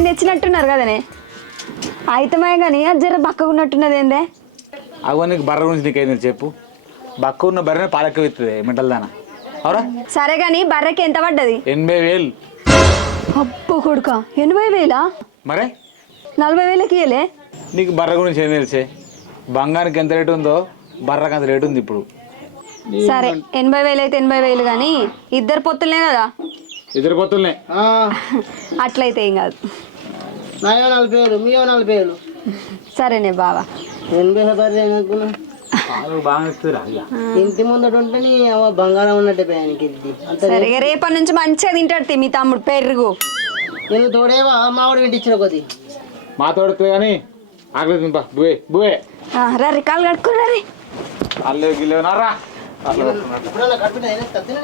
ఏం తెచ్చినట్టున్నారు కదనే అయితమే కానీ అది జర బక్కగా ఉన్నట్టున్నది ఏందే అగో నీకు బర్రె గురించి నీకేంది చెప్పు బక్క ఉన్న బర్రెనే పాలెక్క విత్తుంది మెంటల్ దానా అవురా సరే కానీ బర్రెకి ఎంత పడ్డది 80,000 అప్పు కొడుక 80,000 మరే 40,000కి ఇయ్యలే నీకు బర్రె గురించి ఏం తెలిసే బంగారానికి ఎంత రేటు ఉందో బర్రకు అంత రేటు ఉంది ఇప్పుడు సరే 80,000 అయితే 80,000 కానీ ఇద్దరు పొత్తులనే కదా ఇద్దరు పొత్తులనే అట్లయితే ఏం కాదు నాయో 40,000 మీయో 40,000 సరేనే బావా 80,000 బర్రె అనుకున్నా బాగా ఇస్తుందిరా ఇంటి ముందట ఉంటే నీ బంగారం ఉన్నట్టే ప్రయాణికి ఇది అంత సరే రేపటి నుంచి మంచిగా తింటాడు మీ తమ్ముడు పెరుగు నేను తోడేవా మామిడి ఇంటి ఇచ్చిన కొద్ది మా తోడుతుంది కానీ ఆకలి తింపా బువే బువే రీ కాలు కట్టుకున్నారీ అల్లే గిల్లే నారా ఎప్పుడన్నా కట్టుకున్నా తద్దిన